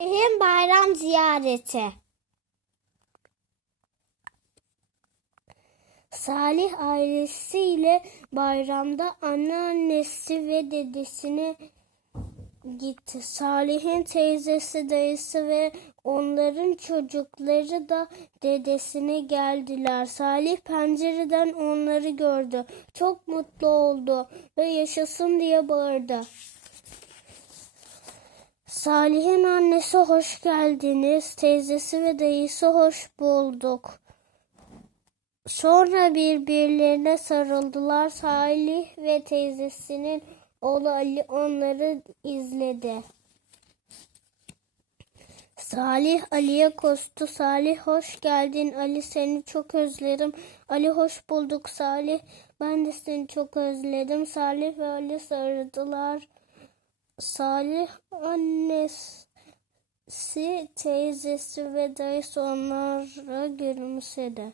Hem bayram ziyareti. Salih ailesiyle bayramda anneannesi ve dedesine gitti. Salih'in teyzesi, dayısı ve onların çocukları da dedesine geldiler. Salih pencereden onları gördü. Çok mutlu oldu ve yaşasın diye bağırdı. Salih'in annesi hoş geldiniz. Teyzesi ve dayısı hoş bulduk. Sonra birbirlerine sarıldılar. Salih ve teyzesinin oğlu Ali onları izledi. Salih Ali'ye koştu. Salih hoş geldin. Ali seni çok özledim. Ali hoş bulduk Salih. Ben de seni çok özledim. Salih ve Ali sarıldılar. Salih annesi, teyzesi ve dayısı onlara gülümsedi.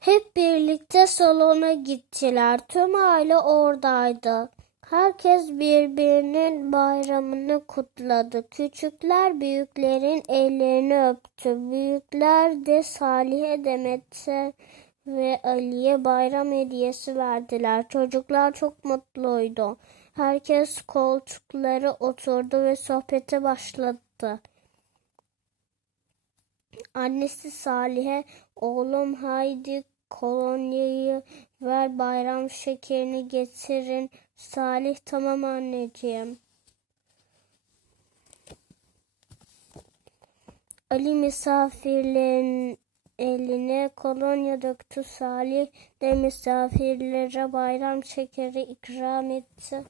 Hep birlikte salona gittiler. Tüm aile oradaydı. Herkes birbirinin bayramını kutladı. Küçükler büyüklerin ellerini öptü. Büyükler de Salih'e, Demet'e ve Ali'ye bayram hediyesi verdiler. Çocuklar çok mutluydu. Herkes koltuklara oturdu ve sohbete başladı. Annesi Salih'e oğlum haydi kolonyayı ver bayram şekerini getirin. Salih tamam anneciğim. Ali misafirlerin eline kolonya döktü. Salih de misafirlere bayram şekeri ikram etti.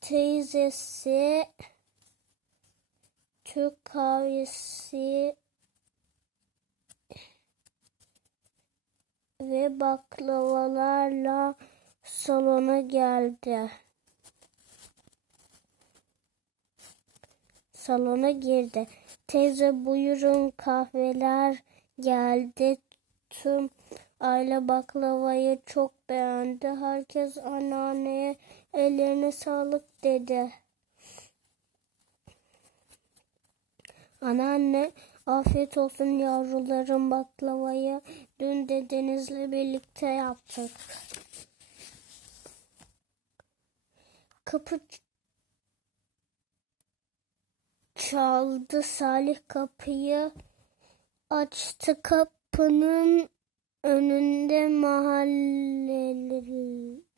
Teyzesi Türk kahvesi ve baklavalarla salona geldi. Salona girdi. Teyze buyurun kahveler geldi. Tüm aile baklavayı çok beğendi. Herkes anneanneye ellerine sağlık dedi. Anneanne afiyet olsun yavrularım baklavayı dün dedenizle birlikte yaptık. Kapı çaldı. Salih kapıyı açtı. Kapının önünde mahalleli,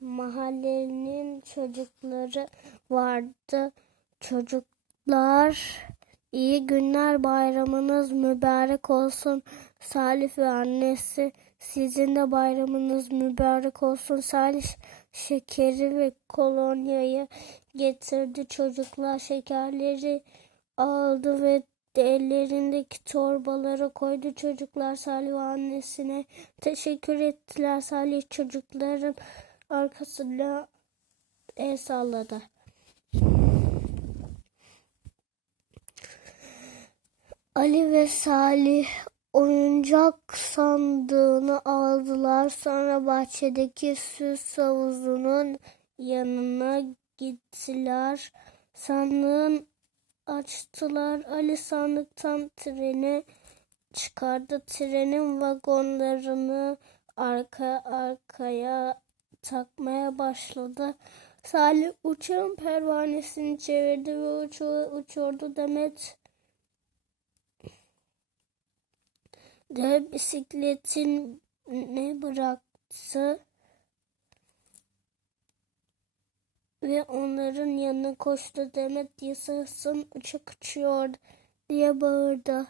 mahallenin çocukları vardı. Çocuklar iyi günler bayramınız mübarek olsun. Salih ve annesi sizin de bayramınız mübarek olsun. Salih şekeri ve kolonyayı getirdi. Çocuklar şekerleri aldı ve ellerindeki torbalara koydu. Çocuklar Salih ve annesine teşekkür ettiler. Salih çocukların arkasında el salladı. Ali ve Salih oyuncak sandığını aldılar. Sonra bahçedeki süs havuzunun yanına gittiler. Sandığın açtılar. Ali sandıktan treni çıkardı. Trenin vagonlarını arka arkaya takmaya başladı. Salih uçağın pervanesini çevirdi ve uçuyor, uçurdu. Demet de bisikletin ne bıraktı ve onların yanına koştu. Demet yaşasın uçak uçuyor diye bağırdı.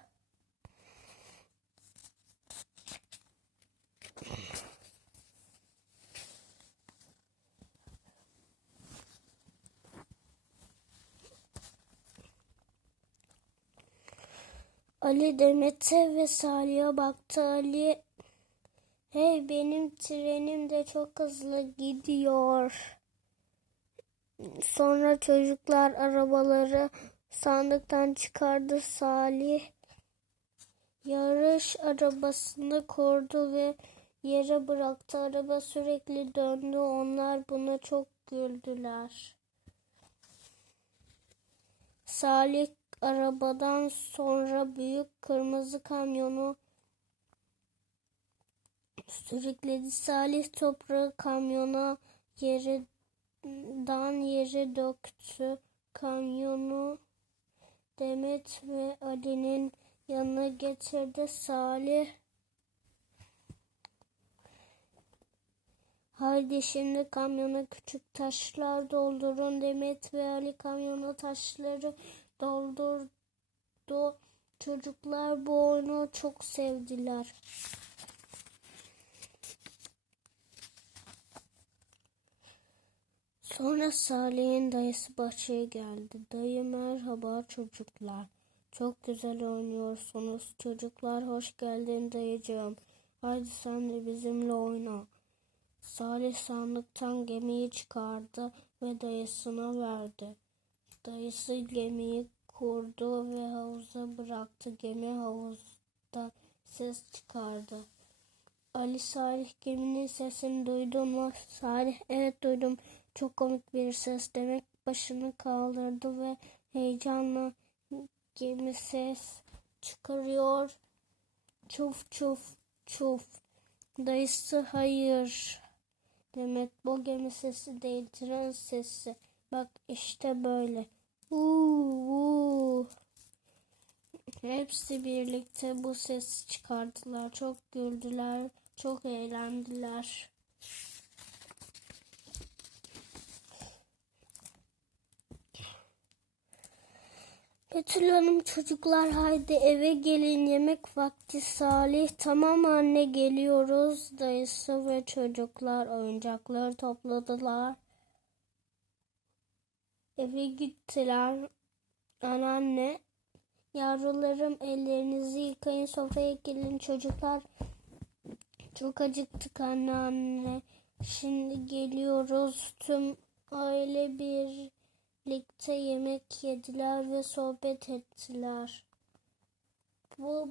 Ali Demet'e ve Salih'e baktı. Ali hey benim trenim de çok hızlı gidiyor. Sonra çocuklar arabaları sandıktan çıkardı. Salih yarış arabasını kurdu ve yere bıraktı. Araba sürekli döndü. Onlar buna çok güldüler. Salih arabadan sonra büyük kırmızı kamyonu sürükledi. Salih toprağı kamyona yerden yere döktü. Kamyonu Demet ve Ali'nin yanına getirdi. Salih Haydi şimdi kamyona küçük taşlar doldurun. Demet ve Ali kamyona taşları doldurdu. Çocuklar bu oyunu çok sevdiler. Sonra Salih'in dayısı bahçeye geldi. Dayı merhaba çocuklar. Çok güzel oynuyorsunuz. Çocuklar hoş geldin dayıcığım. Haydi sen de bizimle oyna. Salih sandıktan gemiyi çıkardı ve dayısına verdi. Dayısı gemiyi kurdu ve havuza bıraktı. Gemi havuzda ses çıkardı. Ali Salih geminin sesini duydun mu? Salih evet duydum. Çok komik bir ses demek başını kaldırdı ve heyecanla gemi ses çıkarıyor. Çuf çuf çuf. Dayısı hayır. Demek bu gemi sesi değil tren sesi. Bak işte böyle. Uuu, uuu. Hepsi birlikte bu sesi çıkardılar. Çok güldüler, çok eğlendiler. Betül Hanım çocuklar haydi eve gelin yemek vakti Salih. Tamam anne geliyoruz. Dayısı ve çocuklar oyuncakları topladılar. Eve gittiler. Anneanne yavrularım ellerinizi yıkayın sofraya gelin çocuklar çok acıktık anneanne. Şimdi geliyoruz. Tüm aile bir birlikte yemek yediler ve sohbet ettiler. Bu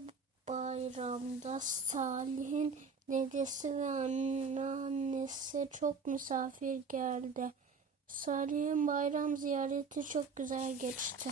bayramda Salih'in dedesi ve anneannesi çok misafir geldi. Salih'in bayram ziyareti çok güzel geçti.